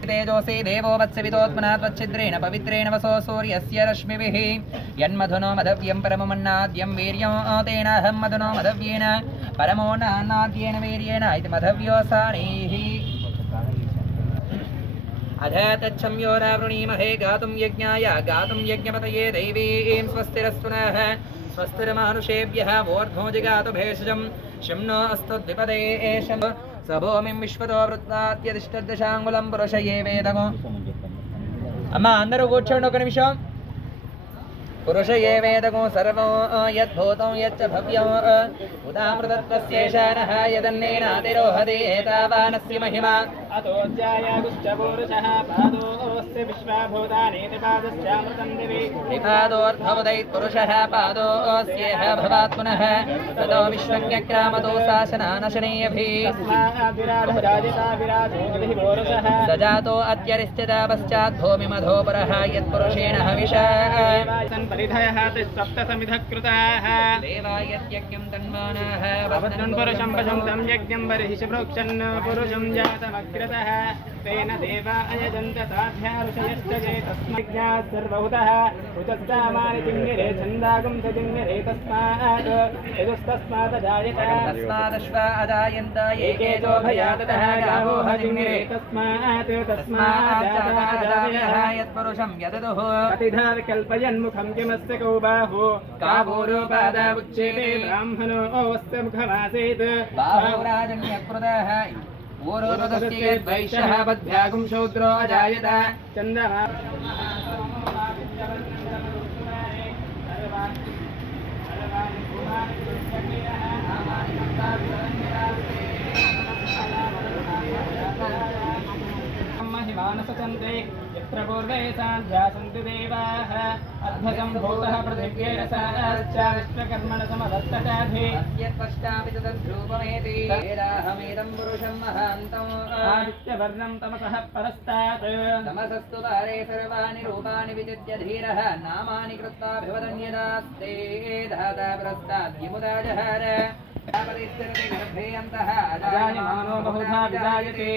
तेजोसी देवो वत्सवितोत्मना त्वच्छिद्रेण पवित्रेण वसो सूर्यस्य रश्मिभिः यन्मधुनो मधव्यं परममन्नाद्यं वीर्यं तेनाहं मधुनो मधव्येन परमो नान्नाद्येन वीर्येण इति मधव्योऽसानीः अध तच्छम्यो रावृणीमहे गातुं यज्ञाय गातुं यज्ञपतये दैवीं स्वस्तिरस्तुनः स्वस्तिर्मानुषेभ्यः वोर्ध्वो जिगातु भेषजं शं नो अस्तु द्विपदे एषं सभूमिं विश्वतो वृत्तात्यतिष्ठद्दशाङ्गुलं पुरुषये वेदगो अम्मा అందరూ కూర్చోండి ఒక నిమిషం पुरुषये वेदगो सर्वो यद्भूतं यच्च भव्यं उदामृतत्वस्येषानः यदन्नेनातिरोहति एतावानस्य महिमा अतोऽध्यायागुश्च पुरुषः पादोऽस्य विश्वाभूतानीति पादश्चामृतं दिवि त्रिपादोर्ध्वमुदैत्पुरुषः पादोऽस्येह भवात् पुनः ततो विश्वज्ञक्रामतो शासनानशनीयभिः सजातो अत्यरिष्यता पश्चात् भूमिमधो परः यत्पुरुषेण हविषा परिधयः सप्तसमिधः कृताः देवायज्ञं तन्मानाः वदन् पुरुषं पशुं तं यज्ञं बर्हिषि प्रोक्षन् पुरुषं जातमग्रतः तेन देवा अयजन्त साध्या ऋषयश्च चेतस्मज्ञाः सर्वहुतः ऋतस्तामानि जिङ्गिरे छन्दागं च जिङ्गिरे तस्मात् यजुस्तस्मादजायत तस्मादश्वा अजायन्त एकेजो भयाततः गावो जिङ्गिरे तस्मात् तस्मादाजायः यत्पुरुषं यददुः कतिधा विकल्पयन्मुखं किमस्य कौ बाहो कावोरोपादा उच्यते ब्राह्मणो अवस्य मुखमासीत् बाहुराजन्यकृतः ओरोदस्य वैश्यः बद्भ्यागुं शूद्रो अजायत चन्दः मानसचन्द्रे यत्र पूर्वे साध्या सन्ति देवाः अद्भुतं भूतः पृथिव्यैरसाश्च विश्वकर्मणसमदत्तचाधि यत्पश्चापि तद्रूपमेति वेदाहमेदं पुरुषं महान्तम् आदित्यवर्णं तमसः परस्तात् तमसस्तु पारे सर्वाणि रूपाणि विचित्य धीरः नामानि कृत्वाभिवदन्यदास्ते धाता पुरस्ताद्यमुदा जहार गर्भेऽन्तः अजायमानो बहुधा विजायते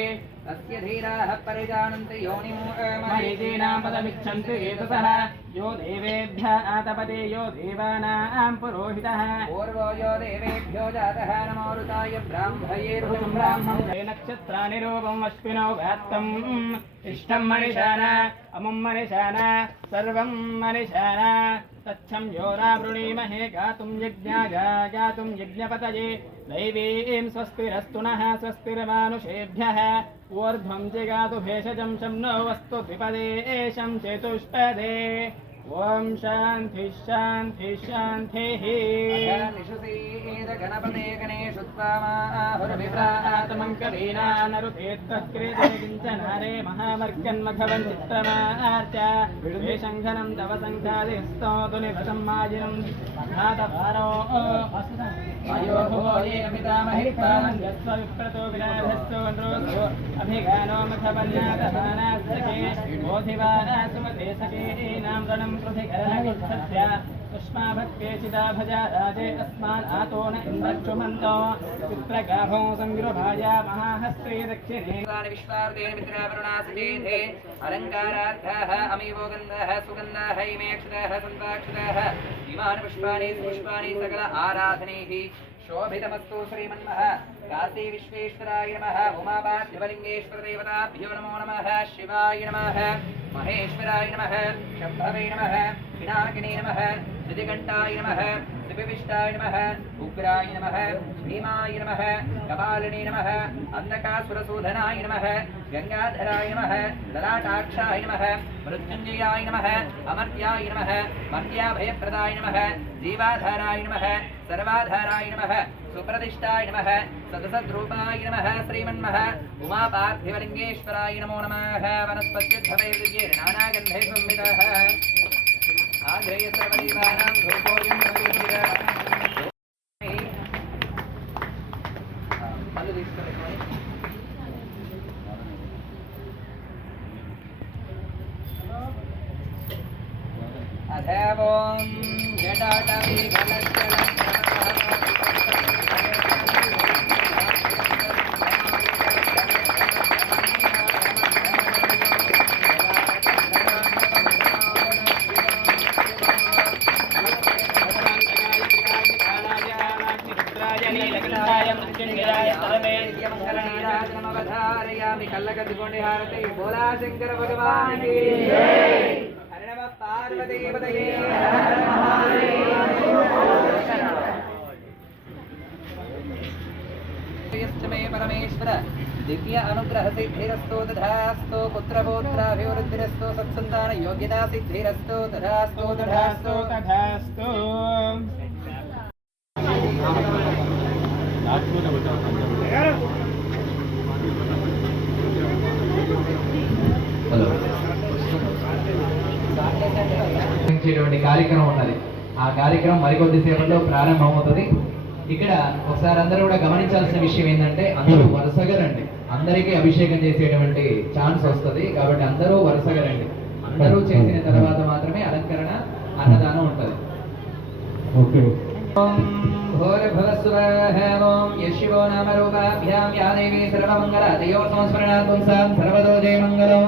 तस्य धीराः परिजानन्ति योनिं मरीचीनां पदमिच्छन्ति एततः यो देवेभ्यः आतपते यो देवानां पुरोहितः पूर्वो यो देवेभ्यो जातः नमो ऋताय ब्राह्मये ऋतं ब्राह्मं नक्षत्राणि रूपम् अश्विनौ व्याप्तम् इष्टं मनिषाना अमुं मनिषाना सर्वं मनिषाना तच्छं यो रावृणीमहे गातुं यज्ञाय गातुं यज्ञपतये दैवीं स्वस्तिरस्तु नः स्वस्तिर्मानुषेभ्यः ऊर्ध्वं जिगातु भेषजं शं नो वस्तु द्विपदे एषं चतुष्पदे ओम शांति शांति शांतिः गणपते गणेशुत्वामाहुर्विभ्रातमङ्कवीनानरुतेत्तत्कृते किञ्चनारे महामर्गन्मघवन् चित्रमार्च विदुषङ्घनं तव सङ्घादिस्तोतु निभतं माजिनं घातभारो अयोभुवोयेकपितामहित्वान् यस्वविप्रतो विराधस्तु वनरोधो अभिगानो मखवन्नादहानास्तके बोधिवासुमते सखेनां रणं पृथिकरणगित्सत्य पुष्पाभक्तेचिदा भजा राजे अस्मान् आतो न इन्द्रक्षुमन्तो चित्रगाभो संगृभाया महाहस्ते दक्षिणे विश्वार्देन मित्रावरुणासुजेधे अलङ्कारार्थाः अमीवो गन्धः सुगन्धाः इमे अक्षताः सन्ताक्षताः इमानि पुष्पाणि पुष्पाणि सकल आराधनैः शोभितमस्तु श्रीमन्मः काशी विश्वेश्वराय नमः उमापार्थिवलिङ्गेश्वरदेवताभ्यो नमो नमः शिवाय नमः महेश्वराय नमः शम्भवे नमः पिनाकिने नमः श्रीघण्टाय नमः श्रीविष्टाय नमः उग्राय नमः भीमाय नमः कपालिने नमः अन्धकासुरसूदनाय नमः गंगाधराय नमः ललाटाक्षाय नमः मृत्युञ्जयाय नमः अमर्त्याय नमः मर्त्याभयप्रदाय नमः जीवाधाराय नमः सर्वाधाराय नमः सुप्रतिष्ठाय नमः सदसद्रूपाय नमः श्रीमन्मः उमापार्थिवलिङ्गेश्वराय नमो नमः वनस्पत्युद्धवैर्विद्ये नानागन्धे संवितः आग्रेय सर्वदेवानां धूपोऽयं प्रतीक्षितः अथवों जटाटवी कल्लकद्दिकोंडि हारति बोला शंकर भगवान की हर नमः पार्वती पतये हर महादेव परमेश्वर दिव्य अनुग्रह सिद्धिरस्तु तथास्तु पुत्रपौत्राभिवृद्धिरस्तु सत्संतान योग्यता सिद्धिरस्तु तथास्तु तथास्तु तथास्तु కార్యక్రమం ఉన్నది. ఆ కార్యక్రమం మరికొద్ది సేపట్లో ప్రారంభమవుతుంది. ఇక్కడ ఒకసారి అందరూ కూడా గమనించాల్సిన విషయం ఏంటంటే అందరూ వరుసగా రండి. అందరికీ అభిషేకం చేసేటువంటి ఛాన్స్ వస్తుంది కాబట్టి అందరూ వరుసగా రండి. అందరూ చేసిన తర్వాత మాత్రమే అలంకరణ అన్నదానం ఉంటుంది. शिवो नाम रूपाभ्यां या देवी सर्वमंगला तयो संस्मरणात् पुंसां सर्वतो जयमंगलो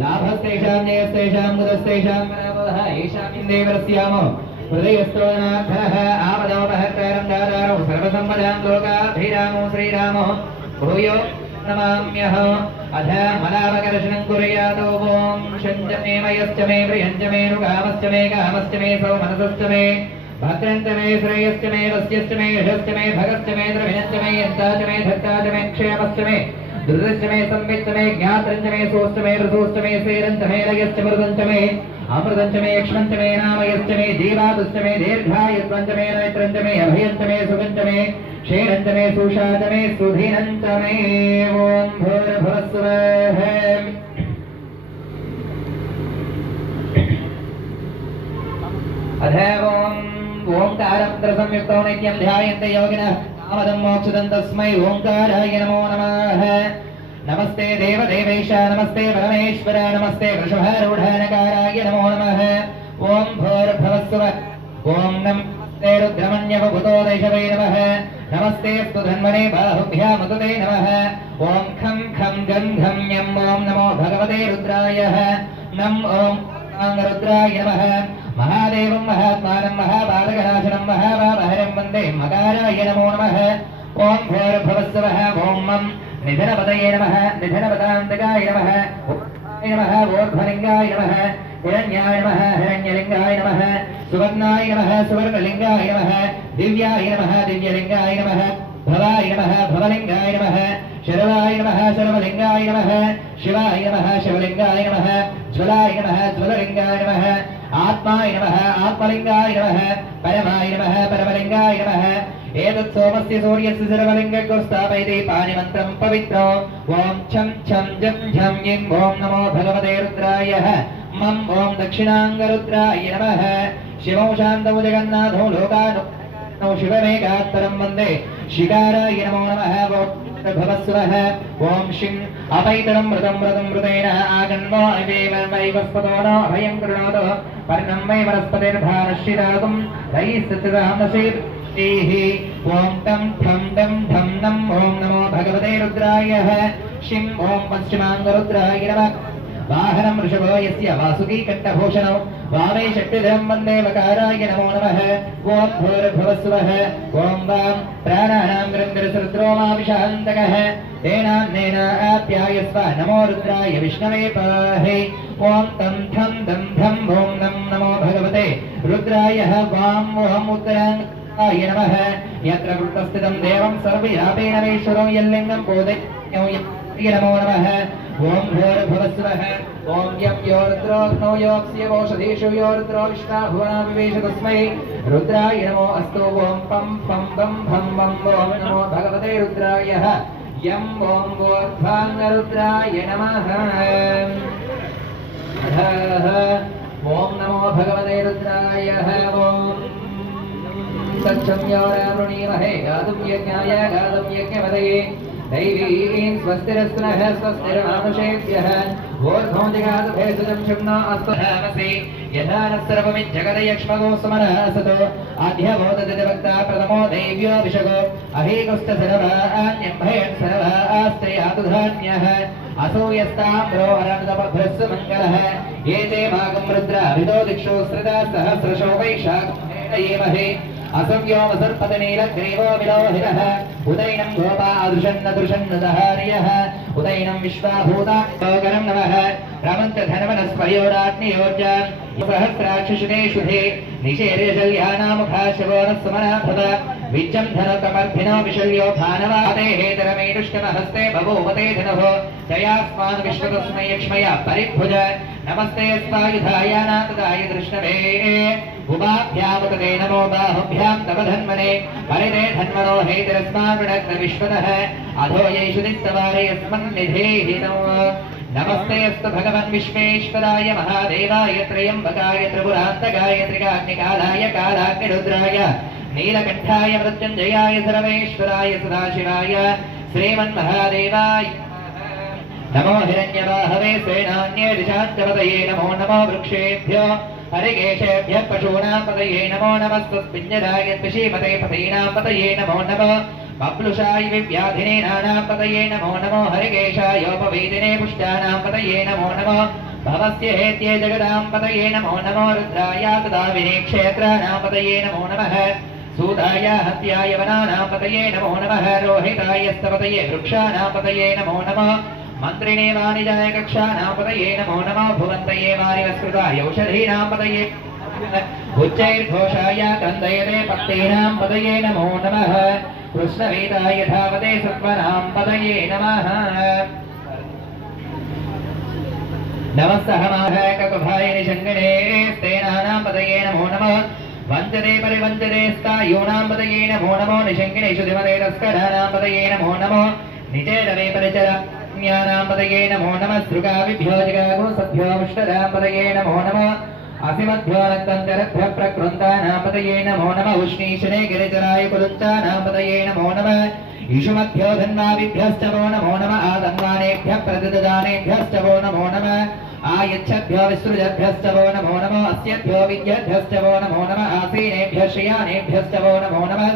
लाभस्तेषां जयस्तेषां मुदस्तेषां पराबोधः येषामिन् देवरस्यामो हृदयस्थोनाथः आपदोपहर्तारं दातारो सर्वसम्पदां लोकाभिरामो श्रीरामो भूयो नमाम्यः अथ मलापकर्षणं कुर्यात् ॐ शञ्जमे मयश्च मे प्रियञ्च मे नुकामश्च मे कामश्च मे सौमनसश्च मे भद्रंच मे श्रेयश्च मे वस्यश्च मे यशश्च मे भगश्च मे द्रविणश्च मे यन्ताच मे धत्ताच मे क्षेमश्च मे दुर्दश्च मे संविच्च मे ज्ञात्रञ्च मे सोश्च मे रसोश्च मे सेरञ्च मे लयश्च मृदञ्च मे अमृतञ्च मे यक्ष्मञ्च मे नामयश्च मे जीवातुश्च मे दीर्घायुत्वञ्च मे नैत्रञ्च मे अभयञ्च मे सुगञ्च मे क्षेणञ्च मे सुषाच मे सुधीनञ्च मे ॐ भूर्भुवस्सुवः अथवं ओंकारमंत्र संयुक्तो नित्यं ध्यायन्ते योगिनः कामदं मोक्षदं तस्मै ओंकाराय नमो नमः नमस्ते देवदेवेश नमस्ते परमेश्वर नमस्ते वृषभारूढानकाराय नमो नमः ओं भूर्भुवस्सुवः ओं नमस्ते रुद्रमन्यवभूतो दैशवे नमः नमस्ते स्तुधन्वने बाहुभ्यामुदते नमः ओं खं खं गं घं यं ओं नमो भगवते रुद्राय नम ओं रुद्राय नमः महादेवं महात्मानं महाबालकनाशनं महाभावहरं वन्दे मकाराय नमो नमः ओं भूर्भुवस्सुवः ओं मं निधनपतये नमः निधनपदान्तकाय नमः नमः ऊर्ध्वलिङ्गाय नमः हिरण्याय नमः हिरण्यलिङ्गाय नमः सुवर्णाय नमः सुवर्णलिङ्गाय नमः दिव्याय नमः दिव्यलिङ्गाय नमः भवाय नमः भवलिङ्गाय नमः शर्वाय नमः शर्वलिङ्गाय नमः शिवाय नमः शिवलिङ्गाय नमः ज्वलाय नमः ज्वललिङ्गाय नमः आत्माय नमः आत्मलिङ्गाय नमः परमाय नमः परमलिङ्गाय नमः एतत् सोमस्य सूर्यस्य सर्वलिङ्गको स्थापयति पाणिमन्त्रं पवित्रो ॐ छं छं जं झं यं ॐ नमो भगवते रुद्राय मं ॐ दक्षिणाङ्गरुद्राय नमः शिवं शान्तौ जगन्नाथौ लोकानो शिवमेकात्परं वन्दे शिकाराय नमो नमः भवस्वः ॐ शिं अपैतरं मृतं मृतं मृतेन आगन्मो अवेवस्पतो न अभयं कृणोतु पर्णं वै वनस्पतिर्भानश्चिदातुं रयिस्थितां नशेः ॐ तं ठं डं ढं नं ॐ नमो भगवते रुद्राय शिं ॐ पश्चिमाङ्गरुद्राय नमः वाहनं वृषभो यस्य वासुकी कण्ठभूषणौ वामे शक्तिधरं वन्दे वकाराय नमो नमः ॐ भूर्भुवस्सुवः ॐ वां प्राणानां गृन्दिरसरुद्रोमाविशान्तकः तेनान्नेन आप्यायस्व नमो रुद्राय विष्णवे पाहि ॐ तं ठं दं धं ॐ नं नमो भगवते रुद्राय वां ॐ उत्तराङ्गाय नमः यत्र वृत्तस्थितं देवं सर्वव्यापेनमेश्वरं यल्लिङ्गं बोधयति नमो नमः ओं भूर्भुवस्सुवः ओं यं यो रुद्रोऽग्नौ योऽस्यवोषधीषु यो रुद्रो विश्वाभुवनाविवेश तस्मै रुद्राय नमो अस्तु ओं पं फं बं भं बं ओं नमो भगवते रुद्राय यं ओं ऊर्ध्वाङ्गरुद्राय नमः ओं नमो भगवते रुद्राय ओं तच्छं यो रावृणीमहे गातुं यज्ञाय गातुं यज्ञपतये दैवीं स्वस्तिरस्तु नः स्वस्तिर्मानुषेभ्यः ऊर्ध्वं जगाद भेषजं शम्नो अस्तु धामसि यथा नः सर्वमिज्जगदयक्ष्मगो सुमनः असतो आद्यबोधदिवक्ता प्रथमो दैव्यो विशगो अहीकुश्च सर्वाण्यम्भयन् सर्वास्त्रयातु धान्यः असूयस्ताम्रो अरण्यभ्रस्सु मङ्गलः एते भागं रुद्रा विदो दिक्षु श्रिता सहस्रशो वैशाखमहे असंयोमसर्पतनीलग्रीवो विलोहितः उदैनं गोपादृशन्नदृशन्नदहार्यः उदैनं विश्वाभूतागरं नमः प्रमन्त्रधनवनस्पयोराग्नियोर्जान् सहस्राक्षिषुते शुधे निषेर्यशल्यानामुखाशवोनस्समनाभव विज्जं धनकमर्थिनो विशल्यो भानवाते हेतरमेदुष्टमहस्ते बभूवते धनुः जयास्मान् विश्वतस्मै यक्ष्मया परिभुज नमस्ते स्वायुधाय नातदाय दृष्णवे उभाभ्यामुतते नमो बाहुभ्यां तव धन्मने परिते धन्मनो हेतरस्मान् विश्वतः अधो येषु निस्तवारे यस्मन्निधेहि नमस्ते अस्तु भगवन् विश्वेश्वराय महादेवाय त्र्यम्बकाय त्रिपुरान्तकाय त्रिकाग्निकालाय कालाग्निरुद्राय नीलकण्ठाय मृत्युञ्जयाय सर्वेश्वराय सदाशिवाय श्रीमन्महादेवाय नमो हिरण्यवाहवे सेनान्ये दिशाञ्चपतये नमो नमो वृक्षेभ्यो हरिकेशेभ्यः पशूनां पतये नमो नमस्तस्मिञ्जराय त्रिशीमते पतीनां पतये नमो नमः बब्लुषाय विव्याधिने नानां पतये नमो नमो हरिकेशायोपवेदिने पुष्टानां पतये नमो नमः भवस्य हेत्ये जगदां पतये नमो नमो रुद्राय तदाविने क्षेत्राणां पतये नमो नमः सूताय हत्याय वनानां पतये नमो नमः रोहिताय स्तपतये वृक्षाणां पतये नमो नमः मन्त्रिणे वाणिजाय कक्षानां पतये नमो नमः भुवन्तये वारिवस्कृताय औषधीनां पतये उच्चैर्घोषाय क्रन्दयते पत्तीनां पतये नमो नमः कृष्णवेदाय धावते सत्वनां पतये नमः नमस्तहमाह ककुभाय निषङ्गणे स्तेनानां पतये नमो नमः वञ्चते परिवञ्चते स्तायूनां पतये नमो नमो निषङ्गिणेषु धिमते तस्कराणां पतये नमो नमः निचेदवे परिचराज्ञानां पतये नमो नमः सृगाविभ्यो जगागो सभ्यो मुष्टदां पतये नमो नमः असिमभ्यो नक्तन्तरभ्यः प्रकृन्तानां पतये नमो नमः उष्णीशने गिरिचराय कुलुच्चानां पतये नमो नमः ईशुमभ्यो धन्वाविभ्यश्च वो नमो नमः आदन्वानेभ्यः प्रतिददानेभ्यश्च वो नमो नमः आयच्छद्भ्यो विसृजद्भ्यश्च वो नमो नमः अस्यभ्यो विद्यद्भ्यश्च वो नमो नमः आसीनेभ्यः शयानेभ्यश्च वो नमो नमः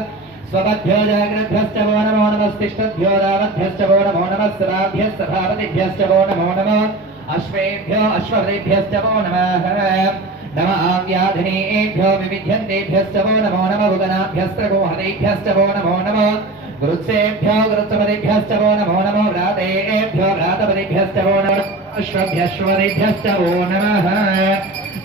स्वपद्भ्यो जाग्रद्भ्यश्च वो नमो नमः तिष्ठद्भ्यो दावद्भ्यश्च वो नमो नमः सदाभ्यः सभापतिभ्यश्च वो नमो नमः अश्वेभ्यो अश्वपतिभ्यश्च वो नमः नम आव्याधिनेभ्यो विविध्यन्तेभ्यश्च वो नमो नमः भुवनाभ्यस्त्रगोहतेभ्यश्च वो नमो नमः गुरुत्सेभ्यो गुरुत्सपतिभ्यश्च वो नमो नमो व्रातेभ्यो व्रातपतिभ्यश्च वो नमः अश्वभ्यश्वतेभ्यश्च वो नमः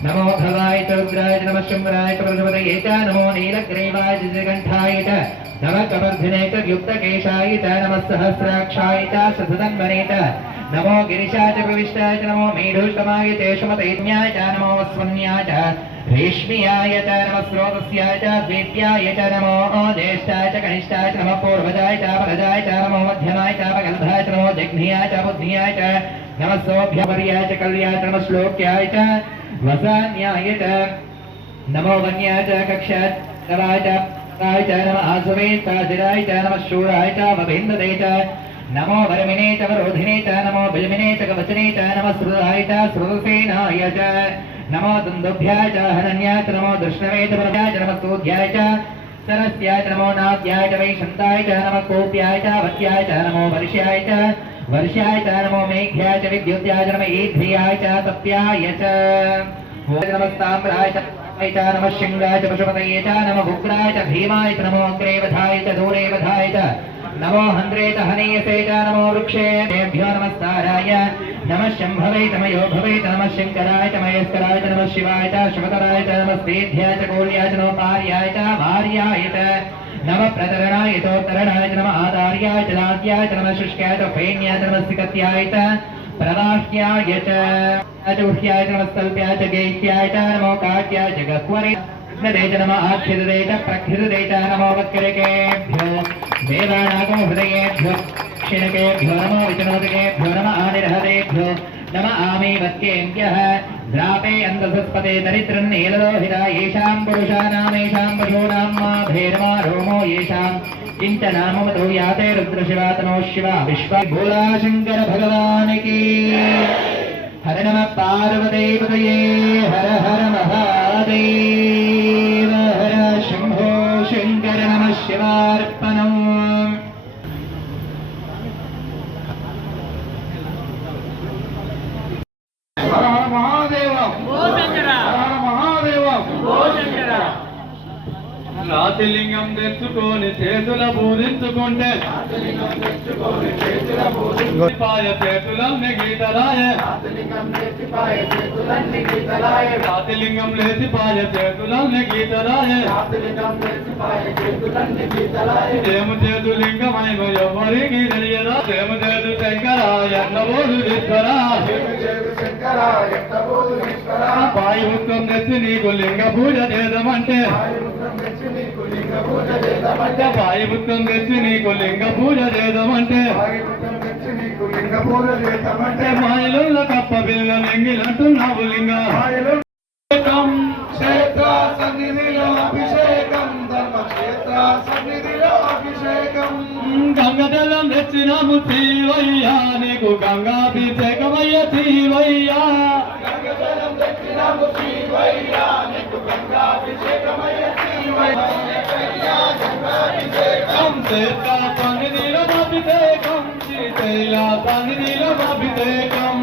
नमो भवाय च रुद्राय च नमः शम्भराय च प्रजापतये च नमो नीलग्रीवाय च श्रीकण्ठाय च नमः कपर्धिने च युक्तकेशाय च नमः सहस्राक्षाय च शतधन्वने च नमो गिरिशाय च प्रविष्टाय च नमो मेढुष्टमाय च शुमतेज्ञाय च नमो स्वन्याय च रेश्मियाय च नमः स्रोतस्याय च द्वित्याय च नमो ज्येष्ठाय च कनिष्ठाय च नमः पूर्वजाय च परजाय च नमो मध्यमाय च अपगल्धाय च नमो जघ्न्याय च बुद्ध्याय च नमः सौभ्यपर्याय च कल्याय च नमः श्लोक्याय च वसान्याय च नमो वन्याय च कक्षाय च नमः आसवे च जिराय च नमः शूराय च मभेन्दते च नमो वरमिने च वरोधिने च नमो बिलमिने च कवचने च नमः श्रुताय च श्रुतसेनाय च नमो दुन्दुभ्याय च हनन्याय च नमो दृष्णवे च परमाय च नमः स्तोध्याय च सरस्याय च नमो नाद्याय च वैशन्ताय च नमः कोप्याय च वत्याय च नमो वर्ष्याय च नमो मेघ्याय च विद्युत्याय च नमः ईध्याय च तप्याय च नमः ताम्राय च नमः शिंगाय च पशुपतये च नमः उग्राय च भीमाय च नमो अग्रे वधाय च दूरे वधाय च नमो हन्द्रे च हनीयसे च नमो वृक्षेभ्यो नमस्काराय नमः शम्भवे च मयो भवे च नमः शङ्कराय च महेश्वराय च नमः शिवाय च शिवतराय च नमः स्तेध्याय च कोल्याय च नमः पार्याय च भार्याय च नमः प्रतरणाय चोत्तरणाय च नमः आदार्याय च नाद्याय च नमः शुष्काय च फेन्याय च नमः सिकत्याय च प्रवाह्याय च उह्याय च नमः स्तल्प्याय च गेह्याय च नमो काट्याय च गह्वरे च नमः आख्यदे च प्रख्यदे च नमो वक्रेकेभ्यो देवानागो हृदयेभ्यो दक्षिणकेभ्यो नमो विष्णुपदेभ्यो नमः आनिर्हतेभ्यो नमः आमीवत्येभ्यः द्रापे अंधसस्पते दरिद्रं नीललोहिता येषां पुरुषाणामेषां पशूनां मा भेर्मा रोमो येषां किंच नामवतो याते रुद्रशिवातनो शिवा विश्व भोला शंकर भगवान की हर नमः पार्वती पतये हर हर महादेव हर शंभो शंकर नमः शिवार्पणम् హర హర మహాదేవ ఓ శంకర హర హర మహాదేవ ఓ శంకర రాతిలింగం తెచ్చుకొని చేతుల పూజించుకుంటే పాయ చేతులన్నీ గీతలాయే రాతిలింగం లేచి పాయ చేతులన్నీ గీతలాయే దేము చేతు లింగమైన ఎవరికి తెలియదా దేము చేతు శంకర ఎన్నబోదు తీసుకరా పాయి ముఖం తెచ్చి నీకు లింగ పూజ చేద్దామంటే పాయి ముఖం తెచ్చి నీకు లింగ పూజ చేద్దామంటే మాయలో కప్ప పిల్ల లింగిలంటున్నావు లింగ క్షేత్ర సన్నిధిలో అభిషేకం ధర్మక్షేత్ర సన్నిధిలో అభిషేకం గంగదలం తెచ్చినాము శివయ్యా నీకు గంగాభిషేకమయ్య శివయ్యా గంగజలం తెచ్చినాము శివయ్యా నీకు గంగాభిషేకమయ్య శివయ్యా గంగాభిషేకం చేత సన్నిధిలో అభిషేకం శ్రీశైల సన్నిధిలో అభిషేకం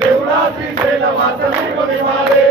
దేవుడా శ్రీశైలవాస నీకు నివాళి.